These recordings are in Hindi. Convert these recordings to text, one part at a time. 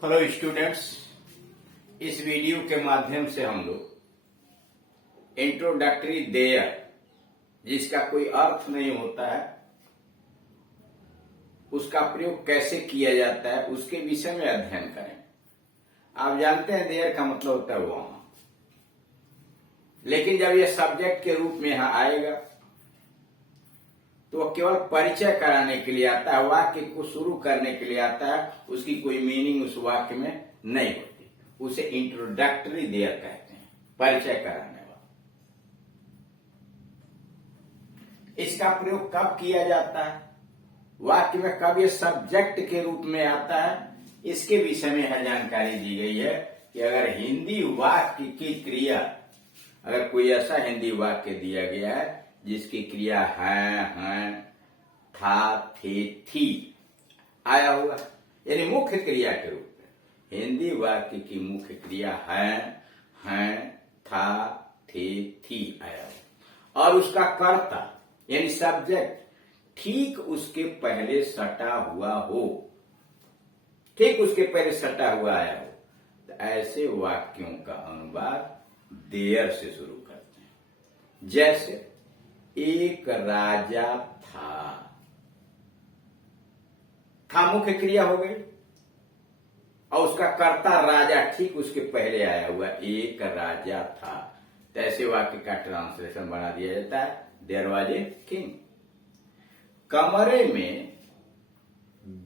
हेलो स्टूडेंट्स, इस वीडियो के माध्यम से हम लोग इंट्रोडक्टरी देयर, जिसका कोई अर्थ नहीं होता है, उसका प्रयोग कैसे किया जाता है उसके विषय में अध्ययन करें। आप जानते हैं देयर का मतलब होता है वहां, लेकिन जब यह सब्जेक्ट के रूप में यहां आएगा तो वह केवल परिचय कराने के लिए आता है, वाक्य को शुरू करने के लिए आता है। उसकी कोई मीनिंग उस वाक्य में नहीं होती। उसे इंट्रोडक्टरी देयर कहते हैं, परिचय कराने वाला। इसका प्रयोग कब किया जाता है, वाक्य में कब यह सब्जेक्ट के रूप में आता है, इसके विषय में यह जानकारी दी गई है कि अगर हिंदी वाक्य की क्रिया, अगर कोई ऐसा हिंदी वाक्य दिया गया है जिसकी क्रिया है, था, थे, थी आया हुआ, यानी मुख्य क्रिया के रूप में हिंदी वाक्य की मुख्य क्रिया है, था, थे, थी आया हुआ, और उसका कर्ता यानी सब्जेक्ट ठीक उसके पहले सटा हुआ हो, ठीक उसके पहले सटा हुआ आया हो, तो ऐसे वाक्यों का अनुवाद देयर से शुरू करते हैं। जैसे एक राजा था मुख्य क्रिया हो गई और उसका कर्ता राजा ठीक उसके पहले आया हुआ, एक राजा था। तो ऐसे वाक्य का ट्रांसलेशन बना दिया जाता है, देयर वाज ए किंग। कमरे में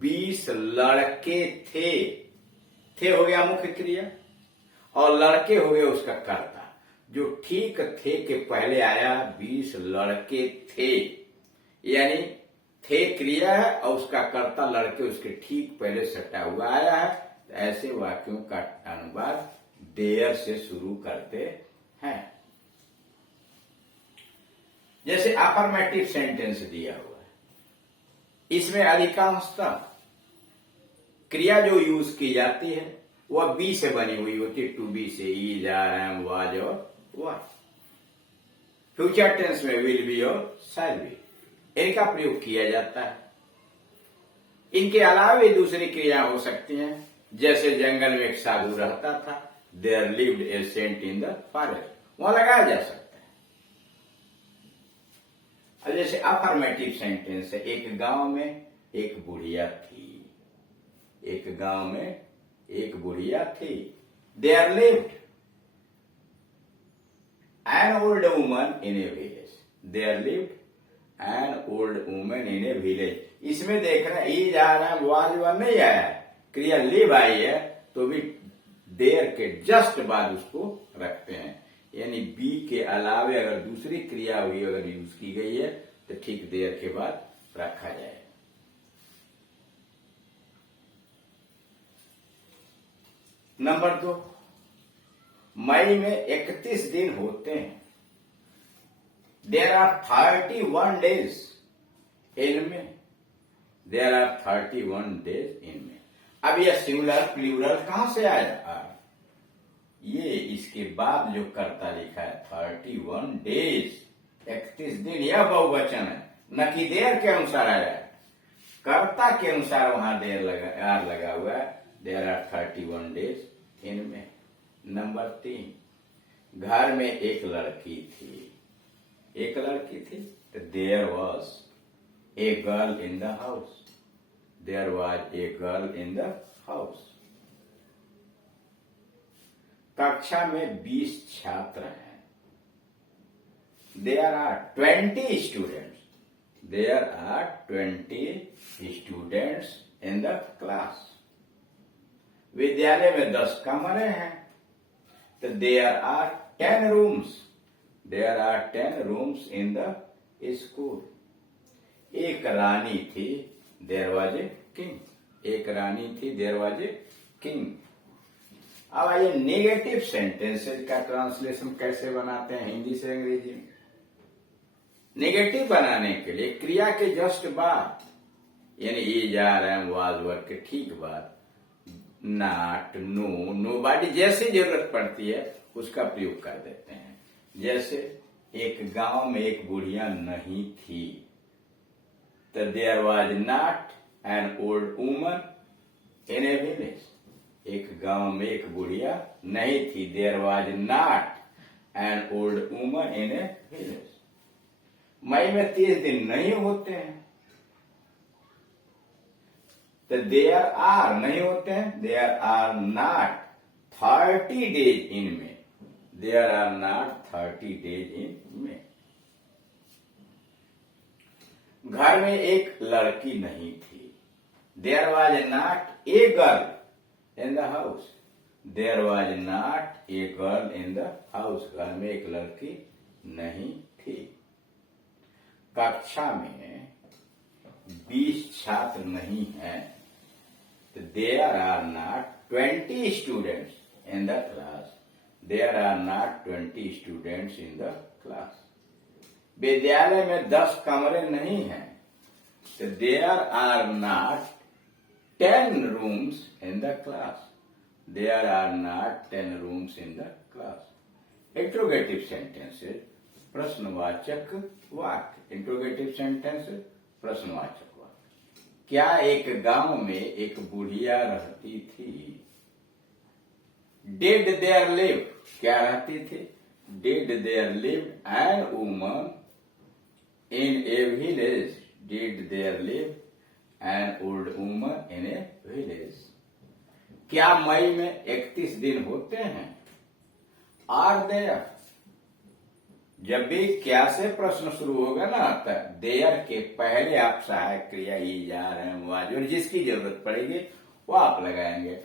20 लड़के थे हो गया मुख्य क्रिया, और लड़के हो गए उसका कर्ता, जो ठीक थे के पहले आया। 20 लड़के थे, यानी थे क्रिया है और उसका कर्ता लड़के उसके ठीक पहले सटा हुआ आया है। तो ऐसे वाक्यों का अनुवाद देयर से शुरू करते हैं। जैसे अफर्मेटिव सेंटेंस दिया हुआ है, इसमें अधिकांशतः क्रिया जो यूज की जाती है वह बी से बनी हुई होती है, टू बी से, इज, आर, एम, वाज और वाज। फ्यूचर टेंस में विल बी और शैल बी, इनका प्रयोग किया जाता है। इनके अलावा भी दूसरी क्रिया हो सकती हैं, जैसे जंगल में एक साधु रहता था, there lived a saint in the forest, वहां लगाया जा सकता है। और जैसे अफर्मेटिव सेंटेंस है, एक गांव में एक बुढ़िया थी, एक गांव में एक बुढ़िया थी, there lived an old woman in a village, there lived an old woman in a village। इसमें देख रहे हैं इज, आ रहा है, वाज नहीं आया है, क्रिया लिव आई है, तो भी देयर के जस्ट बाद उसको रखते हैं। यानी बी के अलावे अगर दूसरी क्रिया हुई, अगर यूज की गई है, तो ठीक देयर के बाद रखा जाए। नंबर 2, मई में 31 दिन होते हैं। देयर आर 31 डेज इनमें, देयर आर 31 डेज इनमें। अब यह सिंगुलर प्लूरल कहां से आया? ये इसके बाद जो कर्ता लिखा है 31 डेज, 31 दिन, यह बहुवचन है, न कि देयर के अनुसार आया है, कर्ता के अनुसार वहां देयर आर लगा हुआ है। देयर आर 31 डेज इनमें। नंबर 3, घर में एक लड़की थी, एक लड़की थी, तो there was a girl in the house, there was a girl in the house. कक्षा में 20 छात्र हैं, there are 20 students, there are 20 students in the class. विद्यालय में 10 कमरे हैं, तो there are 10 rooms, there are 10 rooms in the school. एक रानी थी, देयर वाज ए किंग, एक रानी थी, देयर वाज ए किंग। अब आइए नेगेटिव सेंटेंसेस का ट्रांसलेशन कैसे बनाते हैं हिंदी से अंग्रेजी में। नेगेटिव बनाने के लिए क्रिया के जस्ट बाद, यानी इज, आर, एम, वाज, वर के ठीक बाद नॉट, नो, नोबॉडी जैसी जरूरत पड़ती है उसका प्रयोग कर देते हैं। जैसे एक गांव में एक बुढ़िया नहीं थी, तो there was not an old woman in a village, एक गांव में एक बुढ़िया नहीं थी। There was not an old woman in a village. मई में 30 दिन नहीं होते हैं, तो देयर आर नहीं होते हैं। There are not 30 days in में। There are not 30 days in में। घर में एक लड़की नहीं थी। There was not a girl in the house. There was not a girl in the house. घर में एक लड़की नहीं थी। कक्षा में 20 छात्र नहीं हैं, तो there are not 20 students in the class. There are not 20 students in the class. विद्यालय में 10 कमरे नहीं हैं, तो there are not 10 rooms in the class. There are not 10 rooms in the class. Interrogative sentences, प्रश्नवाचक वाक्य। इंट्रोगेटिव सेंटेंस, प्रश्नवाचक वाक्य। क्या एक गांव में एक बुढ़िया रहती थी? डिड देयर लिव, क्या रहती थी? Did there live an woman in a village? Did there live an old woman in a village? क्या मई में 31 दिन होते हैं? Are there. जब भी क्या से प्रश्न शुरू होगा ना, तब देयर के पहले आप सहायक क्रिया इज आर एम वाज और जिसकी जरूरत पड़ेगी वो आप लगाएंगे।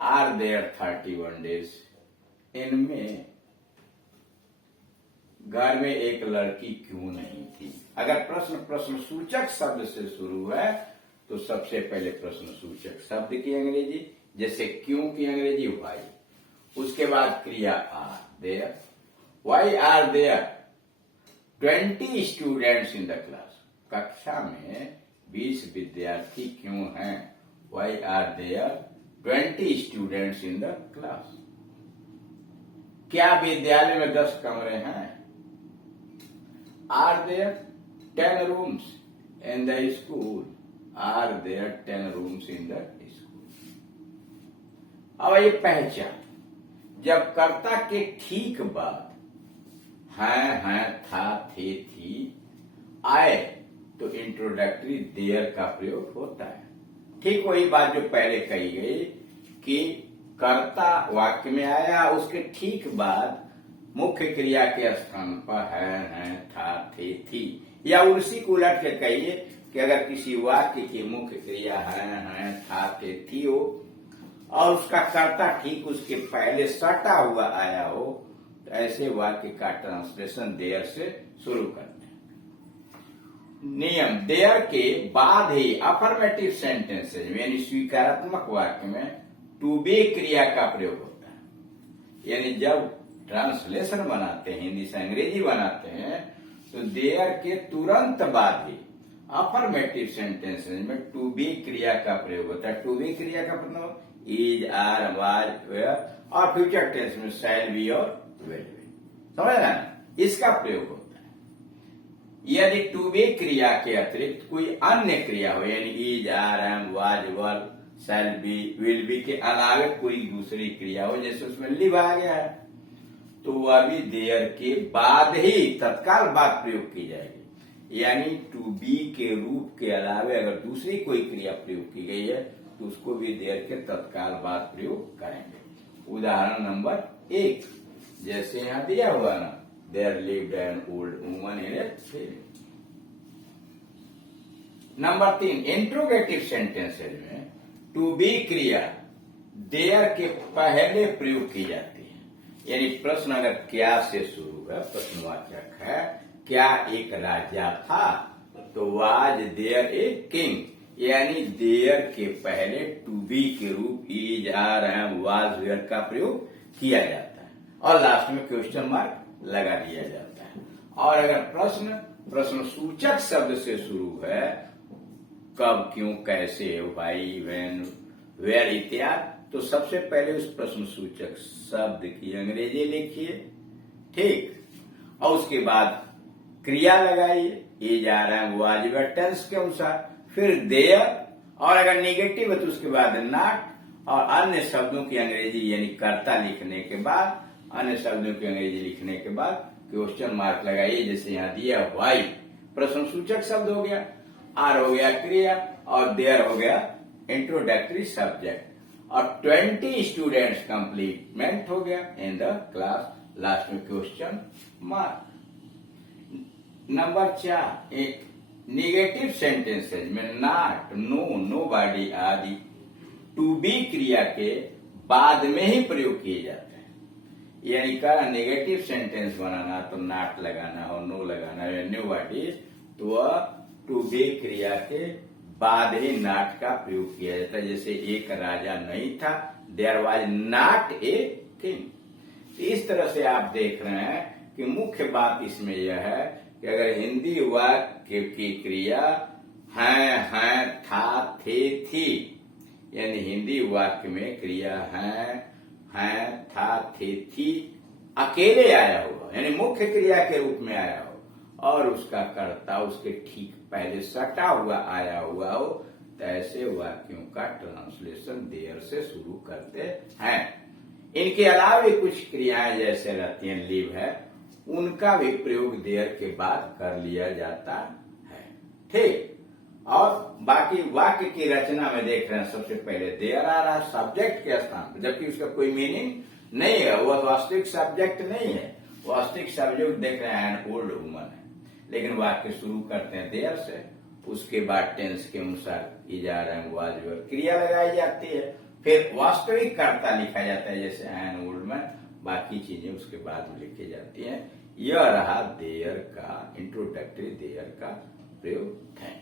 आर देयर 31 डेज इनमें? घर में एक लड़की क्यों नहीं थी? अगर प्रश्न सूचक शब्द से शुरू है तो सबसे पहले प्रश्न सूचक शब्द की अंग्रेजी, जैसे क्यों की अंग्रेजी वाई। उसके बाद क्रिया are there. Why are there 20 students in the class? कक्षा में 20 विद्यार्थी क्यों हैं? Why are there 20 students in the class? क्या विद्यालय में 10 कमरे हैं? Are there 10 rooms in the school? Are there 10 rooms in the school? अब ये पहचान, जब कर्ता के ठीक बाद हैं, था, थे, थी आए तो इंट्रोडक्टरी देयर का प्रयोग होता है। ठीक वही बात जो पहले कही गई कि कर्ता वाक्य में आया, उसके ठीक बाद मुख्य क्रिया के स्थान पर हैं, था, थे, थी, या उसी को उलट के कहिए कि अगर किसी वाक्य की मुख्य क्रिया हैं, था, थे, थी हो और उसका कर्ता ठीक उसके पहले सटा हुआ आया हो, तो ऐसे वाक्य का ट्रांसलेशन देयर से शुरू करते हैं। नियम, देयर के बाद ही अफर्मेटिव सेंटेंसेज यानी स्वीकारात्मक वाक्य में टू बी क्रिया का प्रयोग होता है। यानी जब ट्रांसलेशन बनाते हैं, हिंदी से अंग्रेजी बनाते हैं, तो देयर के तुरंत बाद ही अफर्मेटिव सेंटेंसेज में टू बी क्रिया का प्रयोग होता है। टू बी क्रिया का मतलब इज, आर, वाज, वेयर, और फ्यूचर टेंस में शैल बी और विल बी। समझ रहे हैं? इसका प्रयोग होता है। यदि टू बी क्रिया के अतिरिक्त कोई अन्य क्रिया हो, यानी is, are, am, was, were, shall be, will be के अलावे कोई दूसरी क्रिया हो, जैसे उसमें लिव आ गया है, तो वह भी देयर के बाद ही तत्काल बाद प्रयोग की जाएगी। यानी टू बी के रूप के अलावे अगर दूसरी कोई क्रिया प्रयोग की गई है तो उसको भी देयर के तत्काल बाद प्रयोग करेंगे। उदाहरण नंबर 1 जैसे यहां दिया हुआ ना, there lived an old woman in a village. Number 3 interrogative sentences में टू बी क्रिया देयर के पहले प्रयोग की जाती है। यानी प्रश्न अगर क्या से शुरू है, प्रश्नवाचक है, क्या एक राजा था, तो वाज देयर ए किंग, यानी देयर के पहले टू बी के रूप is, are, am, was, were का प्रयोग किया जाता है और लास्ट में क्वेश्चन मार्क लगा दिया जाता है। और अगर प्रश्न सूचक शब्द से शुरू है, कब, क्यों, कैसे, व्हाई, व्हेन, वेयर इत्यादि, तो सबसे पहले उस प्रश्न सूचक शब्द की अंग्रेजी लिखिए, ठीक, और उसके बाद क्रिया लगाइए, is, are, am, was, were tense के अनुसार, फिर देयर, और अगर नेगेटिव है तो उसके बाद नॉट, और अन्य शब्दों की अंग्रेजी यानी कर्ता लिखने के बाद, अन्य शब्दों की अंग्रेजी लिखने के बाद क्वेश्चन मार्क लगाइए। जैसे यहाँ दिया व्हाई प्रश्न सूचक शब्द हो गया, आर हो गया क्रिया और देयर हो गया इंट्रोडक्टरी सब्जेक्ट और 20 स्टूडेंट्स कंप्लीटमेंट हो गया इन द क्लास, लास्ट में question mark. Number 4 negative sentences में नॉट, नो, नोबॉडी आदि टू बी क्रिया के बाद में ही प्रयोग किए जाते हैं। यानी का नेगेटिव सेंटेंस बनाना तो नॉट लगाना और नो लगाना या नोबॉडी, तो टू बी क्रिया के बाद ही नॉट का प्रयोग किया जाता है। जैसे एक राजा नहीं था, there was not a king. इस तरह से आप देख रहे हैं कि मुख्य बात इसमें यह है कि अगर हिंदी वाक्य की क्रिया हैं, था, थे, थी, यानी हिंदी वाक्य में क्रिया हैं, था, थे, थी अकेले आया हुआ, यानी मुख्य क्रिया के रूप में आया हो और उसका कर्ता उसके ठीक पहले सटा हुआ आया हुआ हो, तो ऐसे वाक्यों का ट्रांसलेशन देयर से शुरू करते हैं। इनके अलावा भी कुछ क्रियाएं जैसे रहती हैं, लिव है, उनका भी प्रयोग देयर के बाद कर लिया जाता है। ठीक, और बाकी वाक्य की रचना में देख रहे हैं सबसे पहले देयर आ रहा सब्जेक्ट के स्थान पर, जबकि उसका कोई मीनिंग नहीं है, वह वास्तविक सब्जेक्ट नहीं है। वास्तविक सब्जेक्ट देख रहे हैं एन ओल्ड वुमन है, लेकिन वाक्य शुरू करते हैं देयर से, उसके बाद टेंस के अनुसार इजार एंड वाज वर क्रिया लगाई जाती है, फिर वास्तविक कर्ता लिखा जाता है जैसे एन ओल्ड मैन, बाकी चीजें उसके बाद में लिखी जाती हैं। यह रहा देयर का इंट्रोडक्टरी देयर का प्रयोग। थैंक